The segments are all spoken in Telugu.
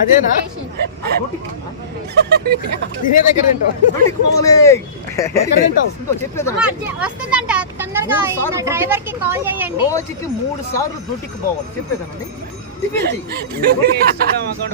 అదేనా తినే దగ్గర రోజుకి 3 సార్లు డ్యూటీకి పోవాలి చెప్పేదానండి.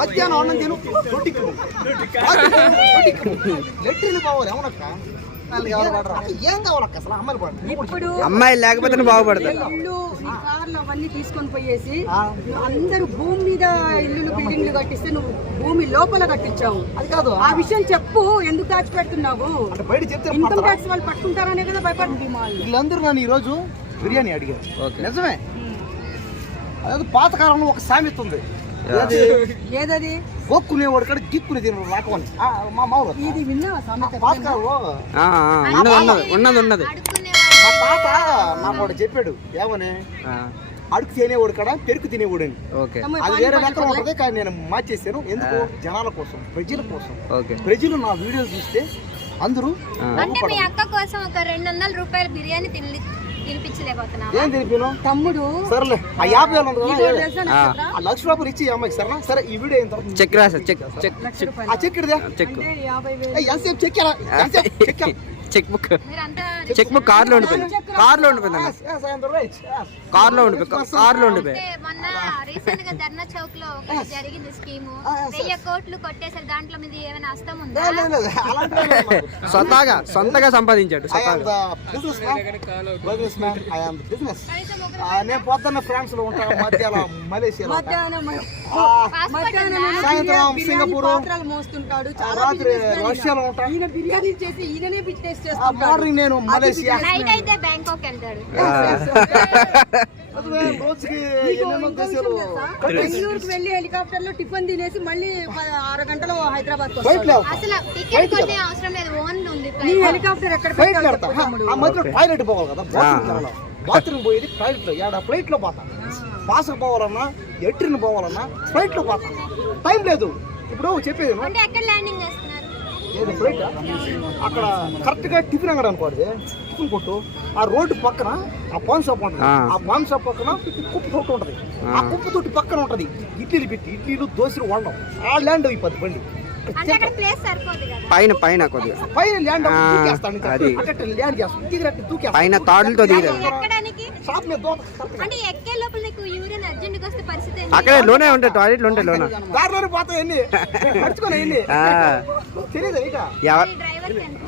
మధ్యాహ్నం అన్నం తిను డ్యూటీకి లెట్రిన్ పోవాలి. అవునక్క ఏం కావాలక్క అసలు అమ్మాయి లేకపోతే బాగుపడతారు. అవన్నీ తీసుకొని పోయేసి అందరూ భూమి మీద ఇల్లు బిల్డింగ్లు కట్టిస్తే నువ్వు భూమి లోపల కట్టించావు. అది కాదు ఆ విషయం చెప్పు. ఎందుకు దాచిపెడుతున్నావు? బయట చెప్తే ఇన్కమ్ ట్యాక్స్ వాళ్ళు పట్టుకుంటారనే కదా భయపడుతుంది. వీళ్ళందరూ నన్ను ఈ రోజు బిర్యానీ అడిగారు. నిజమే. అదే పాతకాలంలో ఒక సామెత ఉంది. ఏదది? గోక్కునేవాడు కూడా గిక్కునే తినడు రాకమని మా మామూలు. ఇది విన్నా పాతకాలంలో ఉన్నది. మా తాత నాకు ఒకటి చెప్పాడు. ఏమని? అడుగు తినేవాడు కదా పెరుకు తినేవాడు అని. అది వేరే రకం ఉంటది కానీ నేను మార్చేసాను. ఎందుకు? జనాల కోసం, ప్రజల కోసం. ప్రజలు నా వీడియోలు చూస్తే అందరూ మీ అక్క కోసం ఒక 200 రూపాయల బిర్యానీ ఏం తెలిపిను తమ్ముడు. సరేలే ఆ 50,000 ఉంది కదా ఆ ₹1,00,000 ఇచ్చి అమ్మాయికి సరేనా? సరే ఈ వీడియో అయిన తర్వాత చెక్ రాసా. చెక్ ఇడదా ఎంతసేపు చెక్ చెక్ బుక్ కార్లో ఉండిపోయింది. ధర్నా చౌక్ లో జరిగింది స్కీమ్ 1000 కోట్లు కొట్టేసారు. దాంట్లో మీద ఏమైనా అస్తం ఉందా? సొంతగా సంపాదించాడు. నేను పొద్దున్న ఫ్రాన్స్ లో ఉంటాను, మధ్యాహ్నం మలేషియా, సాయంత్రం సింగపూర్, రాత్రి రష్యాలో ఉంటాను. మార్నింగ్ నేను మలేషియా, రోజుకి బెంగళూరుకి వెళ్ళి హెలికాప్టర్ లో టిఫిన్ తినేసి మళ్ళీ 6 గంటలు హైదరాబాద్ హెలికాప్టర్ ఎక్కడ టాయిలెట్ పోవాలి కదా, బాత్రూమ్ పోయేది టాయిలెట్ లో. ఫ్లైట్ లో పోతా. బాసకు పోవాలన్నా ఎట్రిని పోవాలన్నా ఫ్లైట్ లో పోతా. టైం లేదు. ఇప్పుడు చెప్పేది ఫ్లైట్ అక్కడ కరెక్ట్ గా టిఫిన్ అంగడి అనుకోండి, టిఫిన్ కొట్టు ఆ రోడ్డు పక్కన ఆ పాన్ షాప్ ఉంటుంది. ఆ పాన్ షాప్ పక్కన కుప్పు తోట ఉంటది. ఆ కుప్పు తోటి పక్కన ఉంటది ఇడ్లీలు పెట్టి ఇడ్లీలు దోశలు వండడం. ఆ ల్యాండ్ అయిపోద్ది బండి పైన ల్యాండ్ పైన తాడులతో దిగారు. అక్కడ లోనే ఉంటాయి టాయిలెట్ లో ఉంటాయి. లోన దారిలోనే పోతాయి.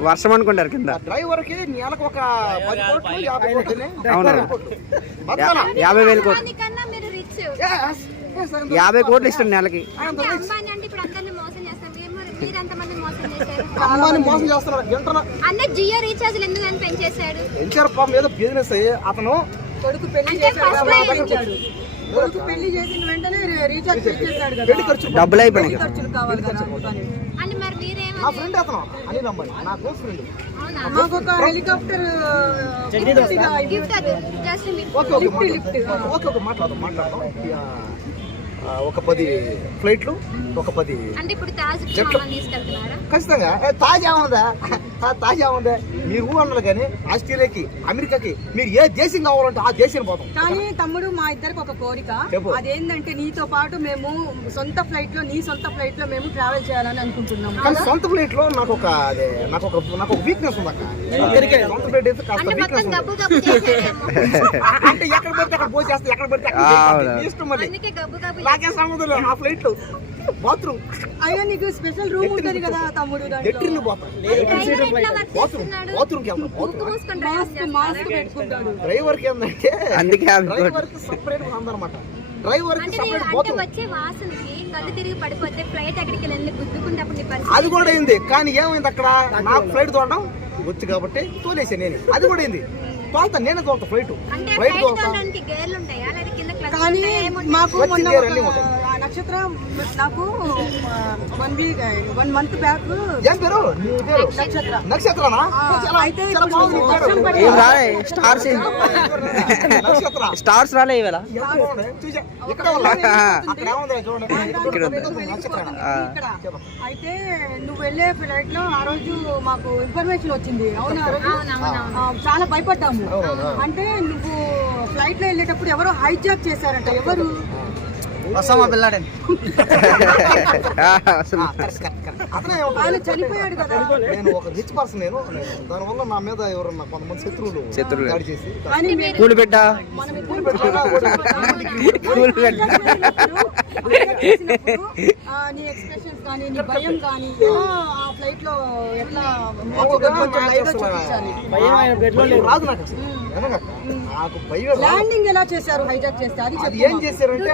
వర్షం అనుకుంటారు కింద. డ్రైవర్ కి నెలకు ఒక 10 కోట్లు 50 కోట్లు. అవునా? 50,000 కోట్లు 50 కోట్లు ఇస్తాడు నెలకి. జియో రీఛార్జ్ ఎందుకు పెంచేశాడు? పెంచారు పాపం, ఏదో బిజినెస్ అతను. కొడుకు పెళ్లి చేసిన వెంటనే రీఛార్జ్ చేసేసాడు కదా. పెళ్లి ఖర్చు డబ్బులు అయిపోయినాయి. ఖర్చులు కావాలి కదా. నా ఫ్రెండ్ అతను అని నమ్మని నా క్లోజ్ ఫ్రెండ్. మాకు ఒక హెలికాప్టర్ ఓకే మాట్లాడదాం. ఒక 10 ఫ్లైట్లు, ఒక 10 జట్లు ఖచ్చితంగా. తాజా ఉందా మీరు అన్నారు కానీ ఆస్ట్రేలియాకి, అమెరికాకి మీరు ఏ దేశం కావాలంటే ఆ దేశం పోతాం. కానీ తమ్ముడు మా ఇద్దరికి ఒక కోరిక. అదేంటంటే నీతో పాటు మేము నీ సొంత ఫ్లైట్ లో మేము ట్రావెల్ చేయాలని అనుకుంటున్నాం. కానీ సొంత ఫ్లైట్ లో నాకు ఒక వీక్నెస్ ఉంది అక్క. సొంత ఫ్లైట్ అయితే కాస్త వీక్నెస్ అంటే ఎక్కడ పడితే అక్కడ పోసేస్తే, ఎక్కడ పడితే అక్కడ ఇష్టం. మళ్ళీ నాకే సముద్రం ఆ ఫ్లైట్ లో బాత్రూమ్. అయ్యో నీకు స్పెషల్ రూమ్ ఉంటది కదా తమ్ముడు. లెట్రిన్ బాత్రూమ్ మాస్క్ పెట్టుకుంటాడు డ్రైవర్ కి. ఏంటంటే డ్రైవర్ కి సపరేట్ ఉందన్నమాట. డ్రైవర్ కి సపరేట్ బాత్రూమ్. అది కూడా అయింది. కానీ ఏమైంది అక్కడ? నాకు ఫ్లైట్ తోడడం వచ్చు కాబట్టి తోలేసా నేను. అది కూడా అయింది. తోలుతా, నేనే తోలుతా ఫ్లైట్ తోలుతా. కానీ మాకు నక్షత్రం నాకు 1 మంత్ బ్యాక్. ఏం పేరు? నక్షత్రనా? స్టార్స్ రాలే ఇవాళ. అయితే నువ్వు వెళ్ళే ఫ్లైట్ లో ఆ రోజు మాకు ఇన్ఫర్మేషన్ వచ్చింది. అవునా? చాలా భయపడ్డాము. అంటే నువ్వు ఫ్లైట్ లో వెళ్ళేటప్పుడు ఎవరో హైజాక్ చేశారంట. ఎవరు? వస్తామా పిల్లాడని ఆయన చనిపోయాడు కదా. నేను ఒక రిచ్ పర్సన్, నేను దానివల్ల నా మీద ఎవరన్నా కొంతమంది శత్రువులు దాడి చేసి కానీ మీరు కూలి బిడ్డ మనం కూలి బిడ్డ చేసినప్పుడు, నీ ఎక్స్ప్రెషన్స్ కానీ నీ భయం కానీ ఆ ఫ్లైట్ లో ఎట్లా రాదు నాకు అసలు. నాకు భయం రాదు. ల్యాండింగ్ ఎలా చేశారు హైజాక్ చేస్తే అది అది ఏం చేశారంటే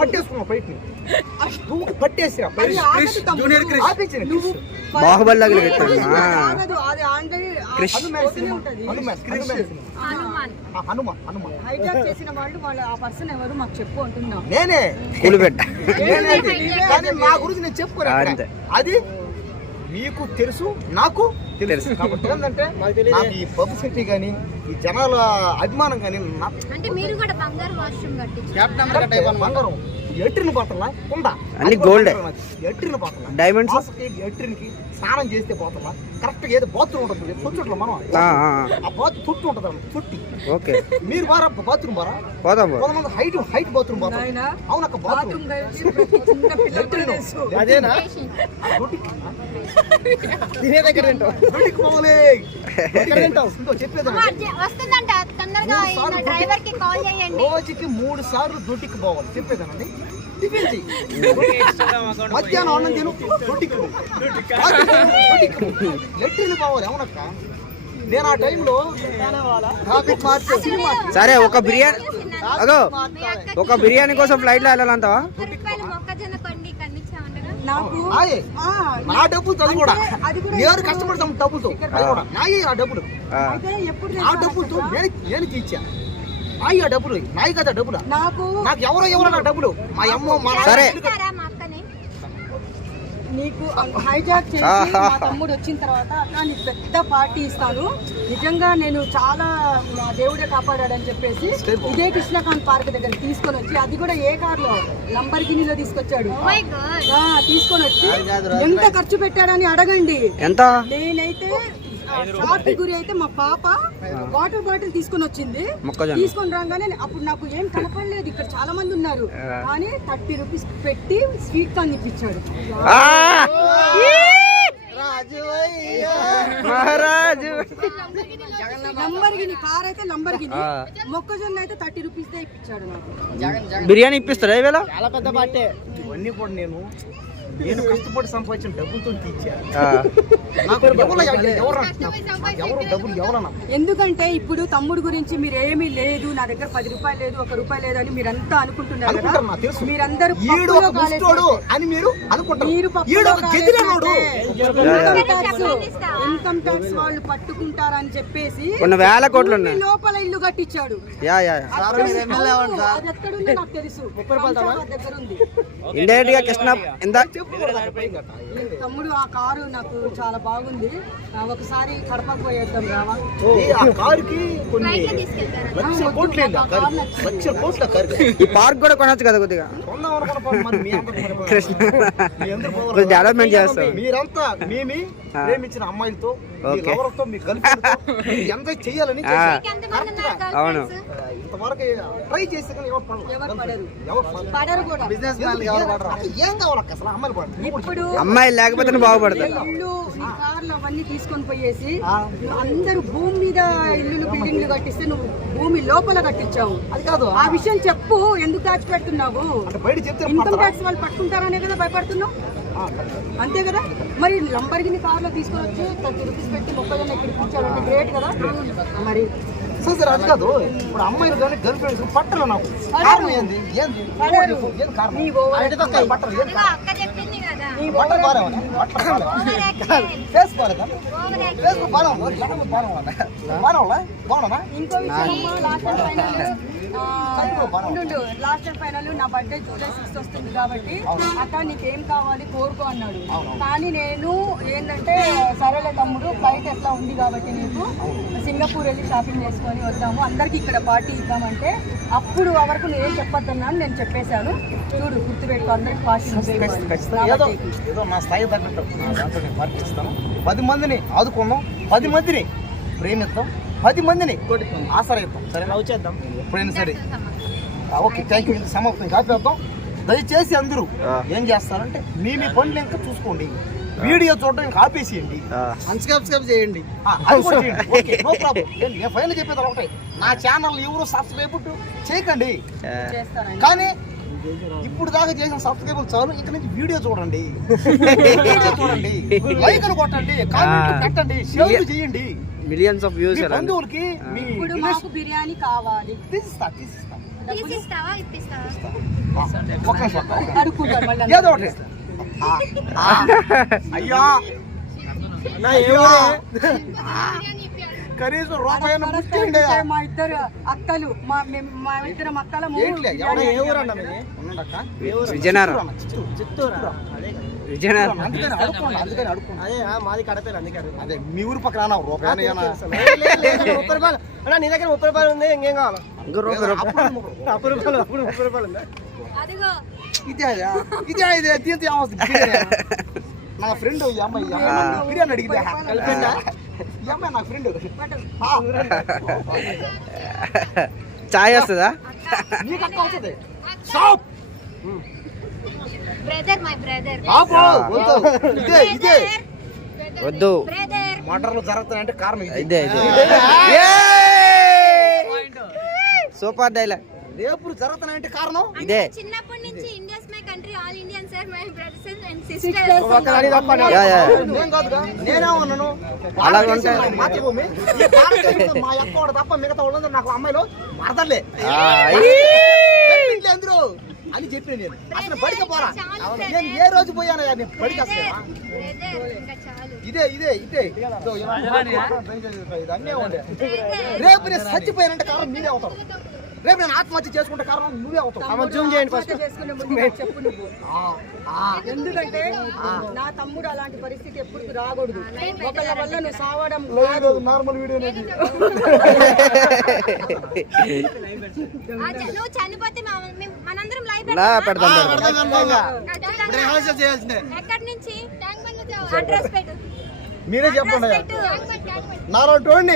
పట్టేసుకున్నాం ఫ్లైట్ ని, పట్టేసిరా బాహుబలి లాగా పెట్టాడు. హైజాక్ చేసిన వాళ్ళు ఆ పర్సన్ ఎవరు మాకు చెప్పు అంటున్నాం. నేనే కూలి బిడ్డ. కానీ నా గురించి నేను చెప్పుకోను. అది మీకు తెలుసు, నాకు తెలుసు. కాబట్టి ఏంటంటే నాకు ఈ పబ్లిసిటీ కానీ ఈ జనాల అభిమానం కానీ అంటే మీరు కూడా బంగారు వాష్రూమ్ కట్టించారు. బంగారం ఎట్రిన పోతలా కుండ అన్ని గోల్డ్, ఎట్రిన పోతలా డైమండ్స్, ఎట్రికి స్నానం చేస్తే పోతలా కరెక్ట్ ఏదో బాత్రూమ్ ఉంటుంది తొచ్చుట్లో మనం ఆ బాత్ తుట్టు ఉంటుంది తుట్టి. ఓకే మీరు బారా బాత్రూమ్ బారా పోదాం. కొంతమంది హైట్ బాత్రూమ్ పోతాం. అవునక్క బాత్రూమ్ అదేనా తినే దగ్గర వస్తుందంట తొందరగా డ్రైవర్ కి కాల్ చేయండి. రోజుకి 3 సార్లు దొడ్డికి పోవాలి చెప్పేదానండి. టిఫిన్ చెయ్యి, మధ్యాహ్నం అన్నం తిను, దొడ్డికి లెట్రిన్ పోవాలి. అవునక్క నేను ఆ టైంలో సరే ఒక బిర్యానీ అదో ఒక బిర్యానీ కోసం ఫ్లైట్ లో వెళ్ళాలంటావా? మొక్కజొన్న కొండి కన్నిచ్చామంటగా నాకు నా డబ్బులతో అది కూడా నేను కష్టపడతాం డబ్బులతో అది కూడా నాయి ఆ డబ్బులు ఆ డబ్బులతో నేను ఇచ్చా నాయి ఆ డబ్బులు నాయి కదా డబ్బులు నాకు ఎవరో నా డబ్బులు మా అమ్మ మా సరే మా అక్కని నీకు హైజాక్ చేసి మా తమ్ముడు వచ్చిన తర్వాత అట్లా నీకు పెద్ద పార్టీ ఇస్తాను. నిజంగా నేను చాలా నా దేవుడే కాపాడాడని చెప్పేసి ఇదే కృష్ణకాంత్ పార్క్ దగ్గర తీసుకొని వచ్చి, అది కూడా ఏ కార్లో లంబర్గినీలో తీసుకొచ్చాడు. తీసుకొని వచ్చి ఎంత ఖర్చు పెట్టాడని అడగండి. ఎంత? నేనైతే షార్ట్ గురి అయితే మా పాప వాటర్ బాటిల్ తీసుకొని వచ్చింది. తీసుకొని రాగానే అప్పుడు నాకు ఏం కనపడలేదు, ఇక్కడ చాలా మంది ఉన్నారు, కానీ 30 రూపీస్ పెట్టి స్వీట్ కార్న్ ఇప్పించాడు. లంబర్గిని కార్ అయితే లంబర్గిని, మొక్కజొన్న అయితే 30 రూపీస్ దే ఇప్పించాడు నాకు. బిర్యానీ ఇప్పిస్తారా ఈవేళ? చాలా పెద్ద పార్టీ. ఇవన్నీ కూడా నేను కష్టపడి సంపాదించిన డబ్బులతో తీర్చా. ఎందుకంటే ఇప్పుడు తమ్ముడు గురించి మీరు ఏమీ లేదు, నా దగ్గర 10 రూపాయలు లేదు, 1 రూపాయి లేదు అని మీరంతా అనుకుంటున్నారు. మీరందరూ ఇన్కమ్ ట్యాక్స్ వాళ్ళు పట్టుకుంటారని చెప్పేసి వేల కోట్లు లోపల ఇల్లు కట్టించాడు. అది ఎక్కడుందో నాకు తెలుసు, దగ్గర ఉంది. ఇండైరెక్ట్ గా కృష్ణ తమ్ముడు ఆ కారు నాకు చాలా బాగుంది. ఒకసారి కడపకు పోయేద్దాం రావా? ఈ పార్క్ కూడా కొనొచ్చు కదా కొద్దిగా, డెవలప్మెంట్ చేస్తాం. మీరంతా మేమి ప్రేమించిన అమ్మాయిలతో ఎవరితో మీ గర్ల్ఫ్రెండ్తో ఎంజాయ్ చేయాలని అవును. ఇంతవరకు ట్రై చేస్తే ఏం కావాలి అసలు అమ్మాయిలు పడరు. ఇప్పుడు అమ్మాయి లేకపోతే బాగుపడతారు. ఇల్లు ఈ కార్లు అవన్నీ తీసుకొని పోయేసి అందరూ భూమి మీద ఇల్లులు బిల్డింగ్లు కట్టిస్తే నువ్వు భూమి లోపల కట్టించావు. అది కాదు, ఆ విషయం చెప్పు, ఎందుకు దాచిపెడుతున్నావు? బయట చెప్తే ఇన్కమ్ ట్యాక్స్ వాళ్ళు పట్టుకుంటారనే కదా భయపడుతున్నావు, అంతే కదా? మరి లంబర్గిని కార్లో తీసుకొని వచ్చి 30 రూపీస్ పెట్టి మొక్కజొన్న ఎక్కడికి ఇచ్చాడంటే గ్రేట్ కదా. మరి సార్ అది కాదు, ఇప్పుడు అమ్మాయిలు కానీ గర్ల్ ఫ్రెండ్స్ పట్టలు నాకు కారణం ఏంది? బట్టలు ఇంకో విషయం, లాస్ట్ అండ్ ఫైనల్ నా బర్త్డే జూలై 6 వస్తుంది కాబట్టి అక్క నీకేం కావాలి కోరుకో అన్నాడు. కానీ నేను ఏంటంటే సరేలే తమ్ముడు ఫ్లైట్ ఎట్లా ఉంది కాబట్టి నీకు సింగపూర్ వెళ్ళి షాపింగ్ చేసుకొని వద్దాము, అందరికి ఇక్కడ పార్టీ ఇద్దామంటే అప్పుడు వరకు నేను చెప్పొద్దన్నాను, నేను చెప్పేశాను. చూడు గుర్తుపెట్టుకో, అందరికి పార్టీ ఏదో నా స్థాయి తగ్గట్టు పార్టీ ఇస్తాను. 10 మందిని ఆదుకున్నాం, 10 మందిని ప్రేమిస్తాం, 10 మందిని ఆశ్రయిస్తాం. సరే వచ్చేద్దాం ఎప్పుడైనా సరే. Okay thank you. ఇంకా సమాప్తం కాపేద్దాం. దయచేసి అందరూ ఏం చేస్తారంటే మీ పనులు ఇంకా చూసుకోండి. వీడియో చూడడం ఇంకా ఆపేసేయండి, అన్సబ్స్క్రైబ్ చేయండి. అది కూడా చేయండి. Okay no problem. నేను ఫైనల్ చెప్పేది ఒకటే, నా ఛానల్ ఎవరు సబ్స్క్రైబ్ చేయకండి, కానీ ఇప్పుడు దాకా చేసిన సబ్స్క్రైబ్ చాలు. ఇక్కడ నుంచి వీడియో చూడండి, లైక్లు కొట్టండి, కామెంట్లు పెట్టండి, షేర్ చేయండి. Millions of views. బంధువులకి మీ మాకు బిర్యానీ కావాలి తీసిస్తా. తీసిస్తావా ఇప్పిస్తావా? ఒక్క నిమిషం. అడుక్కుంటారు మళ్ళీ. ఏదో ఒకటి అయ్యా కనీసం రూపాయి మా ఇద్దరు అక్కలు మా ఇద్దరు అక్కల విజయనగరం. విజయనగరం. అందుకని అడుక్కోండి. అదే మాది కడపేరు, అందుకే అదే మీ ఊరు పక్కన రానా రూపాయి నీ దగ్గర 30 రూపాయలు ఉంది, ఇంకేం కావాలి? ఇంకో రూపాయలు. అప్పుడు రూపాయలు ఉందా? అదిగో ఇదే తీర్థ నా ఫ్రెండ్ ఈ అమ్మాయి బిర్యానీ అడిగింది. ఈ అమ్మాయి నా ఫ్రెండ్. చాయ్ వస్తుందా? నీకు అక్క వస్తుంది. బ్రదర్ మై బ్రదర్ ఇదే వద్దు. బ్రదర్ మటర్లు జరుగుతాయంటే కారణం ఇదే సూపర్ డైలాగ్. రేపులు జరుగుతాయంటే కారణం ఇదే. చిన్నప్పటి నుంచి India's my country, all Indians are my brothers and నేను కాదుగా, నేనే ఉన్నాను. అలాగే ఉంటాయి. మాతృభూమి ఈ భారతదేశంలో మా అక్క వాడు తప్ప మిగతా వాళ్ళందరూ నాకు అమ్మాయిలో మరదలే అందరూ అని చెప్పి నేను అసలు బడికి పోరా. నేను ఏ రోజు పోయాను నేను బడికి అసలు. ఇదే అన్నీ ఉండే. రేపు నేను చచ్చిపోయానంటే కారణం మీరే అవుతావు. రేపు నేను ఆత్మహత్య చేసుకుంటే కారణం నువ్వే అవుతావు. జూమ్ చేయండి ఫస్ట్. చెప్పు నువ్వు. ఎందుకంటే నా తమ్ముడు అలాంటి పరిస్థితి ఎప్పుడు రాకూడదు. ఒకళ్ళ వల్ల నువ్వు సావడం నార్మల్ వీడియో నువ్వు చనిపోతే మనందరం లైవ్ పెడతాం. ఎక్కడి నుంచి అడ్రస్ పెట్టు. మీరే చెప్పండి. నారాయణ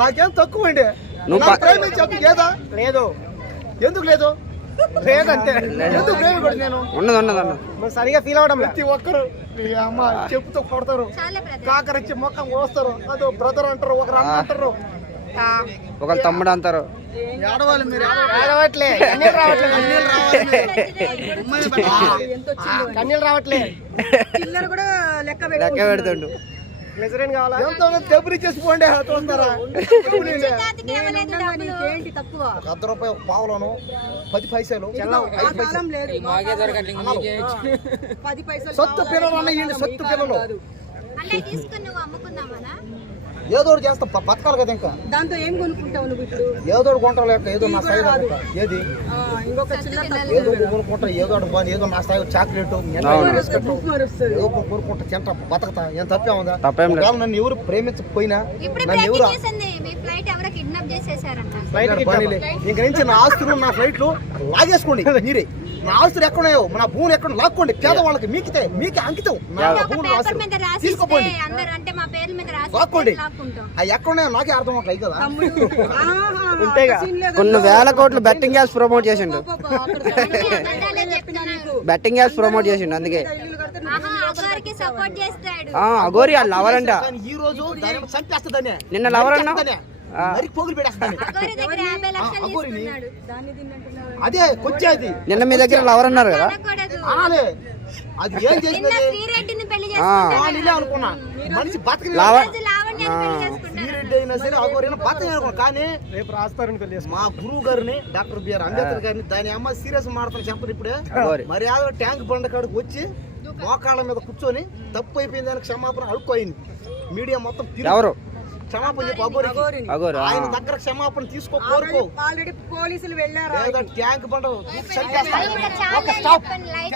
నాకేం తక్కువ అండి. నువ్వు చెప్పు లేదా? లేదు. ఎందుకు లేదు? లేదంటే ఎందుకు ప్రేమ నేను ఉండదు. సరిగా ఫీల్ అవడం. ప్రతి ఒక్కరు అమ్మ చెప్పుతో కొడతారు, కాకరిచ్చి మొక్కం కోస్తారు. అదో బ్రదర్ అంటారు, ఒకరు అన్న అంటారు, ఒక తమ్ముడు అంటారు. ఏడవాలి మీరు. ఏడవట్లే, కన్నీళ్ళు రావట్లే. చిల్లర కూడా లెక్క పెడుతుండు. ఎంతో డబ్బులు ఇచ్చేసి పోండి చూస్తారా? ఏంటి తక్కువ? ₹1 పావులను 10 పైసలు 10 పైసలు సొత్తు పిల్లలు అన్న సొత్తు పిల్లలు అంటే తీసుకుని నువ్వు అమ్ముకుందామనా? ఏదో ఒకటి చేస్తా బతకాలి కదా. ఇంకా దాంతో ఏం కొనుక్కుంటావు నువ్వు? ఇప్పుడు ఏదో ఒకటి కొంటావు లేక ఏదో నా స్థాయి ఏది ఇంకొక చిన్న ఏదో కొనుక్కుంటా, ఏదో ఒకటి బాగా ఏదో నా స్థాయి చాక్లెట్ ఏదో కొనుక్కుంటా తింటా బతకతా. ఏం తప్పే ఉందా? నన్ను ఎవరు ప్రేమించకపోయినా నన్ను ఎవరు ఇంక నుంచి నా ఆస్తులు నా ఫ్లైట్లు లాగేసుకోండి. మీరే నా ఆస్తులు ఎక్కడున్నాయో నా భూములు ఎక్కడ లాక్కోండి. పేదవాళ్ళకి మీకే అంకితం. తీసుకోండి, లాక్కోండి. అవి ఎక్కడున్నాయో నాకే అర్థం అవ్వట్లేదు కదా. కొన్ని వేల కోట్లు బెట్టింగ్ యాప్స్ ప్రమోట్ చేసిండు. బెట్టింగ్ యాప్స్ ప్రమోట్ చేసిండు. అందుకే అగోరి వాళ్ళు లవర్ అంట. ఈ రోజు చంపేస్తుందనే నిన్న లవర్ అన్నా పోగులు పెట్టేస్తాను. అదే కొంచెం నిన్న మీ దగ్గర లవర్ అన్నారు కదా. అది ఏం చేసింది అనుకున్నా. మనిషి బతకని అయినా సరే అగోరైనా బతకని అనుకున్నా. కానీ రేపు రాస్తారని పెళ్లి మా గురువు గారిని డాక్టర్ బిఆర్ అంబేద్కర్ గారిని దాని అమ్మ సీరియస్ మాడతాను చెప్పరు. ఇప్పుడే మరి ఏదో ట్యాంక్ బండ కాడికి వచ్చి మోకాళ్ళ మీద కూర్చొని తప్పు అయిపోయింది అని క్షమాపణ అడుక్కోయింది. మీడియా మొత్తం ఎవరు క్షమాపణ చెప్పు. ఆయన దగ్గర క్షమాపణ తీసుకో. ఆల్రెడీ పోలీసులు వెళ్ళారు. ట్యాంక్ బండ